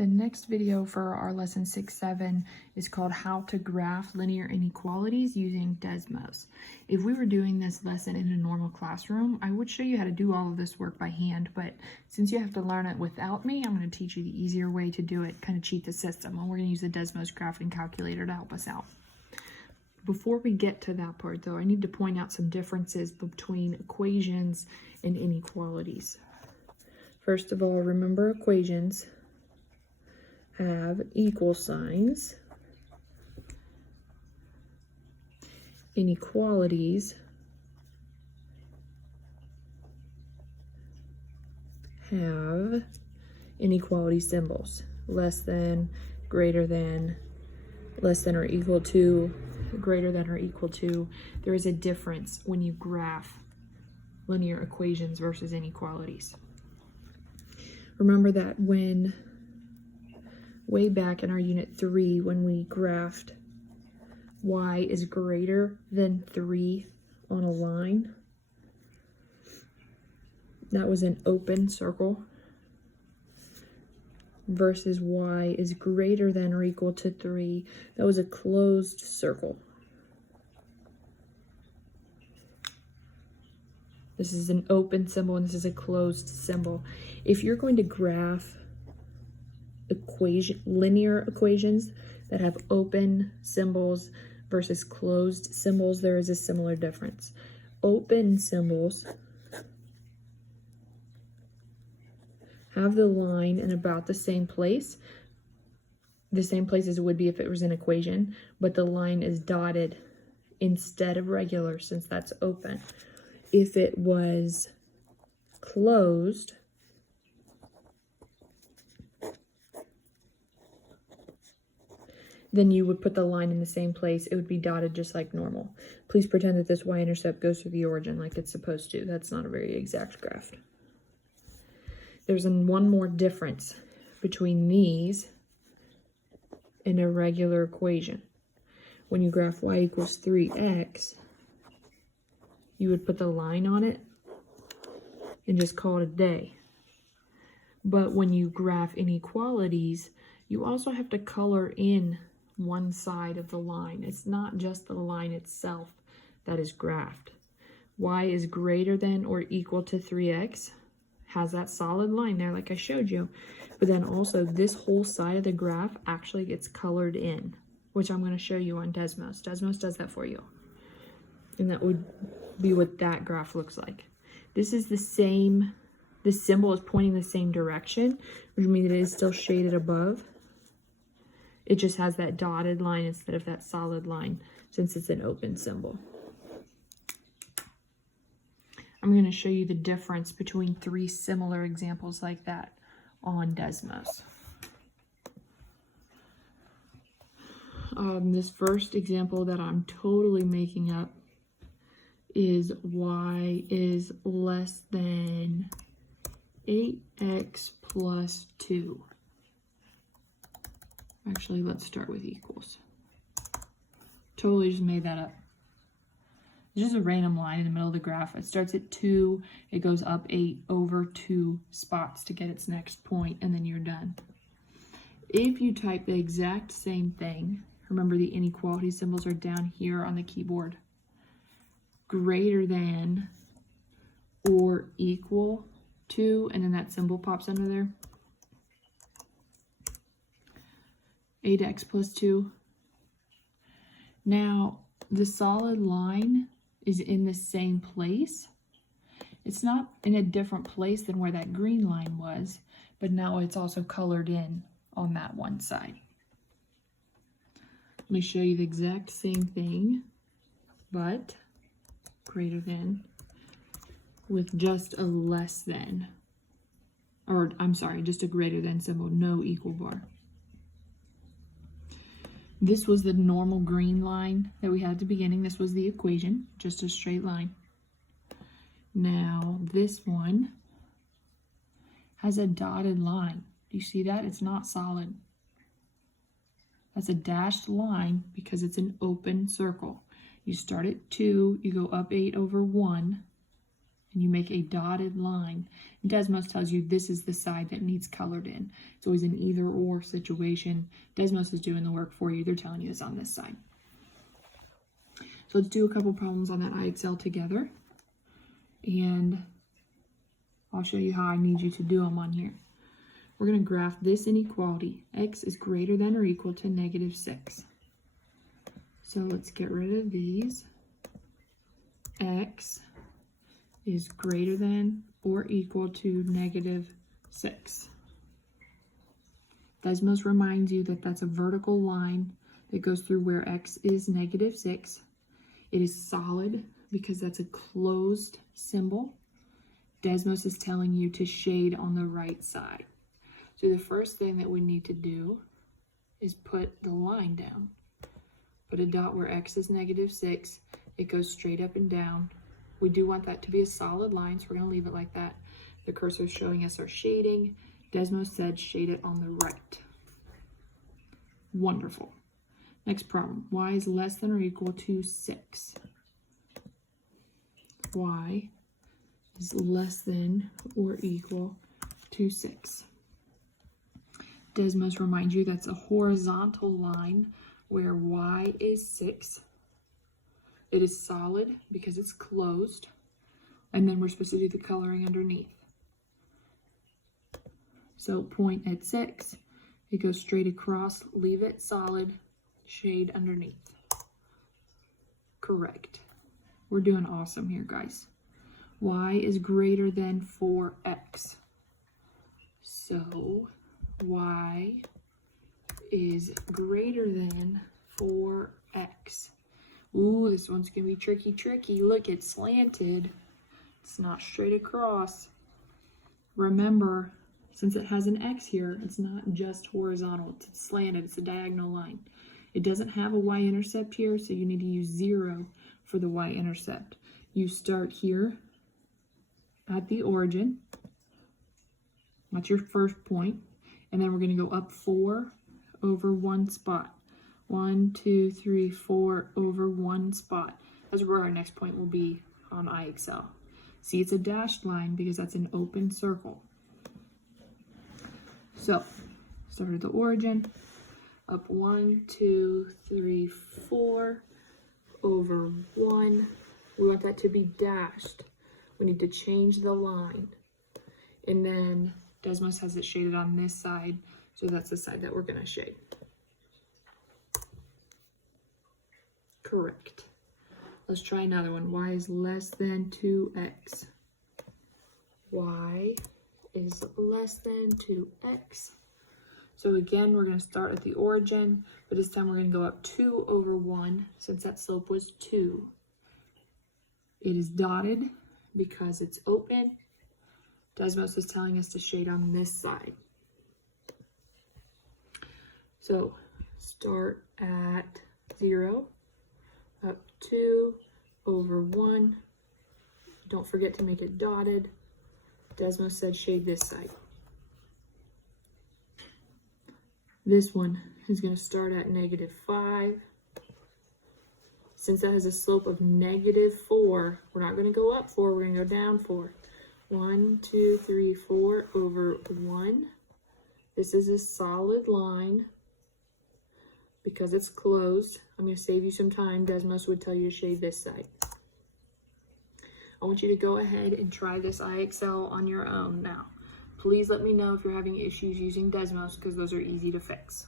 The next video for our lesson 6-7 is called How to Graph Linear Inequalities Using Desmos. If we were doing this lesson in a normal classroom, I would show you how to do all of this work by hand, but since you have to learn it without me, I'm going to teach you the easier way to do it, kind of cheat the system, and we're going to use the Desmos graphing calculator to help us out. Before we get to that part though, I need to point out some differences between equations and inequalities. First of all, remember equations have equal signs. Inequalities have inequality symbols. Less than, greater than, less than or equal to, greater than or equal to. There is a difference when you graph linear equations versus inequalities. Remember that when way back in our unit 3, when we graphed y is greater than 3 on a line, that was an open circle, versus y is greater than or equal to 3, that was a closed circle. This is an open symbol and this is a closed symbol. If you're going to graph linear equations that have open symbols versus closed symbols, there is a similar difference. Open symbols have the line in about the same place as it would be if it was an equation, but the line is dotted instead of regular since that's open. If it was closed, then you would put the line in the same place. It would be dotted just like normal. Please pretend that this y-intercept goes through the origin like it's supposed to. That's not a very exact graph. There's one more difference between these and a regular equation. When you graph y equals 3x, you would put the line on it and just call it a day. But when you graph inequalities, you also have to color in one side of the line. It's not just the line itself that is graphed. Y is greater than or equal to 3x, has that solid line there like I showed you, but then also this whole side of the graph actually gets colored in, which I'm going to show you on Desmos. Desmos does that for you. And that would be what that graph looks like. This is the same, the symbol is pointing the same direction, which means it is still shaded above. It just has that dotted line instead of that solid line since it's an open symbol. I'm going to show you the difference between 3 similar examples like that on Desmos. This first example that I'm totally making up is y is less than 8x plus 2. Actually, let's start with equals. Totally just made that up. It's just a random line in the middle of the graph. It starts at 2, it goes up 8 over 2 spots to get its next point, and then you're done. If you type the exact same thing, remember the inequality symbols are down here on the keyboard, greater than or equal to, and then that symbol pops under there, 8x plus 2. Now, the solid line is in the same place. It's not in a different place than where that green line was, but now it's also colored in on that one side. Let me show you the exact same thing, but greater than with just a less than, or I'm sorry, just a greater than symbol, no equal bar. This was the normal green line that we had at the beginning. This was the equation, just a straight line. Now this one has a dotted line. Do you see that? It's not solid. That's a dashed line because it's an open circle. You start at 2, you go up 8 over 1, and you make a dotted line. Desmos tells you this is the side that needs colored in. It's always an either or situation. Desmos is doing the work for you. They're telling you it's on this side. So let's do a couple problems on that IXL together. And I'll show you how I need you to do them on here. We're going to graph this inequality. X is greater than or equal to -6. So let's get rid of these. X is greater than or equal to -6. Desmos reminds you that that's a vertical line that goes through where X is -6. It is solid because that's a closed symbol. Desmos is telling you to shade on the right side. So the first thing that we need to do is put the line down. Put a dot where X is -6. It goes straight up and down. We do want that to be a solid line, so we're going to leave it like that. The cursor is showing us our shading. Desmos said shade it on the right. Wonderful. Next problem. Y is less than or equal to 6. Y is less than or equal to 6. Desmos reminds you that's a horizontal line where Y is 6. It is solid because it's closed. And then we're supposed to do the coloring underneath. So point at 6. It goes straight across. Leave it solid. Shade underneath. Correct. We're doing awesome here, guys. Y is greater than 4X. So Y is greater than 4X. Ooh, this one's going to be tricky. Look, it's slanted. It's not straight across. Remember, since it has an X here, it's not just horizontal. It's slanted. It's a diagonal line. It doesn't have a y-intercept here, so you need to use 0 for the y-intercept. You start here at the origin. That's your first point. And then we're going to go up 4 over 1 spot. 1, 2, 3, 4 over 1 spot. That's where our next point will be on IXL. See, it's a dashed line because that's an open circle. So, start at the origin. Up 1, 2, 3, 4 over 1. We want that to be dashed. We need to change the line. And then Desmos has it shaded on this side, so that's the side that we're going to shade. Correct. Let's try another one. Y is less than 2X. Y is less than 2X. So again, we're going to start at the origin, but this time we're going to go up 2 over 1, since that slope was 2. It is dotted because it's open. Desmos is telling us to shade on this side. So start at 0, up 2 over 1. Don't forget to make it dotted. Desmos said shade this side. This one is going to start at -5. Since that has a slope of -4, we're not going to go up 4, we're going to go down 4. 1, 2, 3, 4 over 1. This is a solid line because it's closed. I'm going to save you some time. Desmos would tell you to shade this side. I want you to go ahead and try this IXL on your own now. Please let me know if you're having issues using Desmos because those are easy to fix.